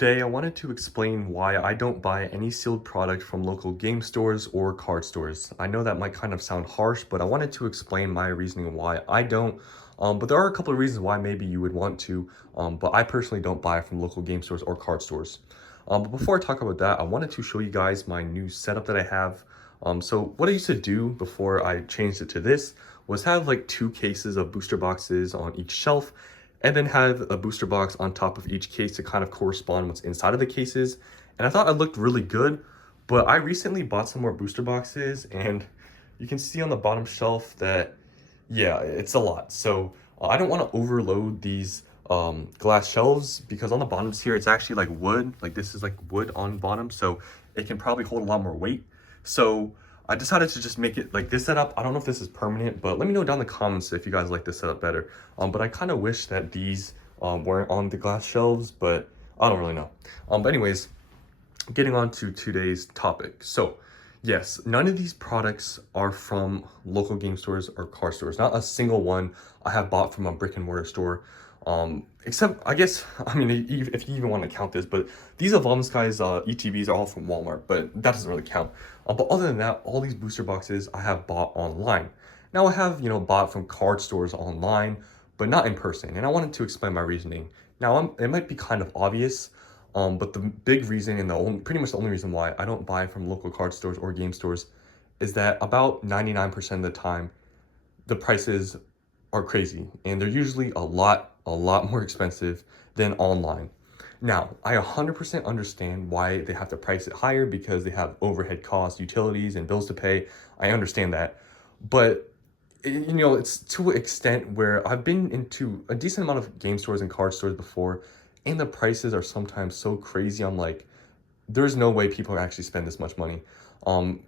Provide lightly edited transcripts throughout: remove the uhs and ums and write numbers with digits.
Today, I wanted to explain why I don't buy any sealed product from local game stores or card stores. I know that might kind of sound harsh, but I wanted to explain my reasoning why I don't. But there are a couple of reasons why maybe you would want to, but I personally don't buy from local game stores or card stores. But before I talk about that, I wanted to show you guys my new setup that I have. So what I used to do before I changed it to this was have like two cases of booster boxes on each shelf and then have a booster box on top of each case to kind of correspond what's inside of the cases. And I thought it looked really good, but I recently bought some more booster boxes and you can see on the bottom shelf that, yeah, it's a lot. So I don't want to overload these glass shelves because on the bottoms here, it's actually like wood, like this is like wood on bottom. So it can probably hold a lot more weight. So I decided to just make it like this setup. I don't know if this is permanent, but let me know down in the comments if you guys like this setup better. But I kind of wish that these weren't on the glass shelves, but I don't really know. But anyways, getting on to today's topic. So yes, none of these products are from local game stores or car stores. Not a single one I have bought from a brick and mortar store. Except, I guess, I mean, if you even want to count this, but these Evolving Skies ETBs are all from Walmart, but that doesn't really count. But other than that, all these booster boxes I have bought online. Now I have, bought from card stores online, but not in person. And I wanted to explain my reasoning. Now, it might be kind of obvious, but the big reason and pretty much the only reason why I don't buy from local card stores or game stores is that about 99% of the time, the prices are crazy and they're usually a lot more expensive than online. Now, I 100% understand why they have to price it higher because they have overhead costs, utilities, and bills to pay. I understand that. But, it's to an extent where I've been into a decent amount of game stores and card stores before, and the prices are sometimes so crazy. I'm like, there's no way people actually spend this much money. Um,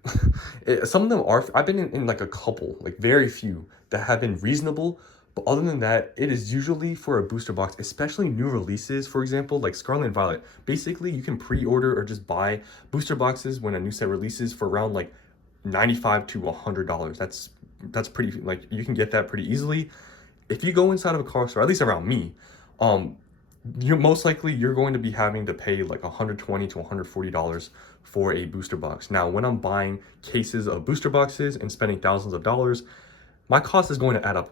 some of them are, I've been in like a couple, like very few that have been reasonable. But other than that, it is usually for a booster box, especially new releases, for example, like Scarlet and Violet. Basically, you can pre-order or just buy booster boxes when a new set releases for around like $95 to $100. That's pretty, like, you can get that pretty easily. If you go inside of a car store, at least around me, um, you're most likely you're going to be having to pay like $120 to $140 for a booster box. Now, when I'm buying cases of booster boxes and spending thousands of dollars, my cost is going to add up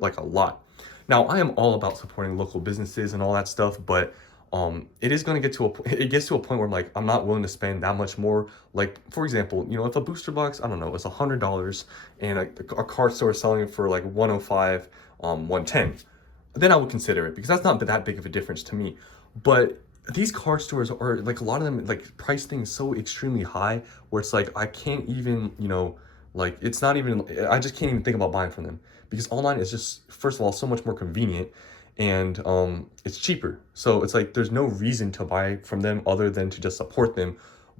like a lot. Now, I am all about supporting local businesses and all that stuff, but it is going to get to it gets to a point where I'm not willing to spend that much more. Like, for example, if a booster box, I don't know, it's $100 and a card store is selling it for like 105, 110, then I would consider it because that's not that big of a difference to me. But these card stores are like, a lot of them like price things so extremely high where it's like I can't even, like, it's not even, I just can't even think about buying from them because online is just, first of all, so much more convenient and it's cheaper. So it's like there's no reason to buy from them other than to just support them.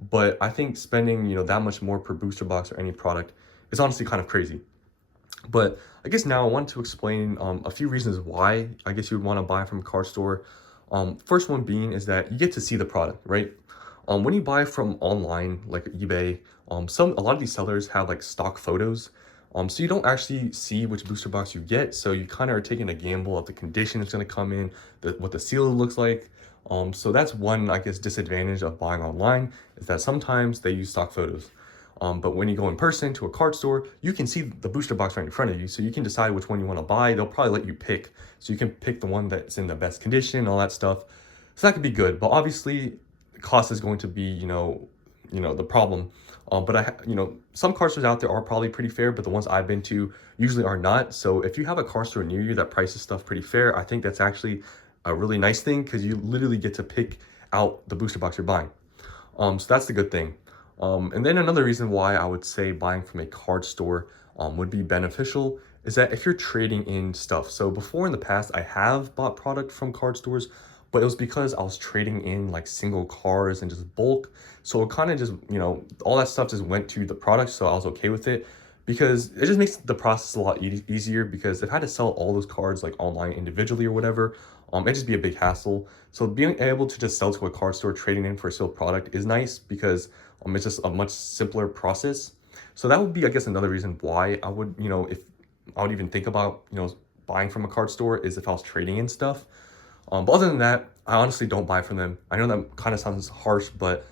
But I think spending, that much more per booster box or any product is honestly kind of crazy. But I guess now I want to explain a few reasons why I guess you would want to buy from a card store. First one being is that you get to see the product, right? When you buy from online, like eBay, a lot of these sellers have like stock photos. So you don't actually see which booster box you get. So you kind of are taking a gamble of the condition it's going to come in, what the seal looks like. So that's one, I guess, disadvantage of buying online is that sometimes they use stock photos. But when you go in person to a card store, you can see the booster box right in front of you. So you can decide which one you want to buy. They'll probably let you pick. So you can pick the one that's in the best condition, all that stuff. So that could be good. But obviously, the cost is going to be, the problem. But some card stores out there are probably pretty fair, but the ones I've been to usually are not. So if you have a card store near you that prices stuff pretty fair, I think that's actually a really nice thing because you literally get to pick out the booster box you're buying. So that's the good thing. And then another reason why I would say buying from a card store would be beneficial is that if you're trading in stuff. So before in the past, I have bought product from card stores, but it was because I was trading in like single cards and just bulk. So it kind of just, all that stuff just went to the product. So I was okay with it because it just makes the process a lot easier because if I had to sell all those cards like online individually or whatever, it'd just be a big hassle. So being able to just sell to a card store trading in for a sealed product is nice because it's just a much simpler process. So that would be, I guess, another reason why I would, if I would even think about, buying from a card store is if I was trading in stuff. But other than that, I honestly don't buy from them. I know that kind of sounds harsh, but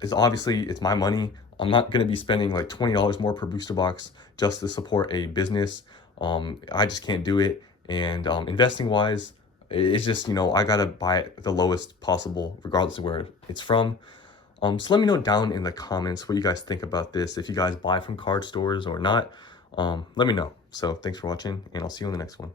it's obviously it's my money. I'm not gonna be spending like $20 more per booster box just to support a business. I just can't do it. And investing wise, it's just, you know, I gotta buy it the lowest possible, regardless of where it's from. So let me know down in the comments what you guys think about this. If you guys buy from card stores or not, let me know. So thanks for watching, and I'll see you in the next one.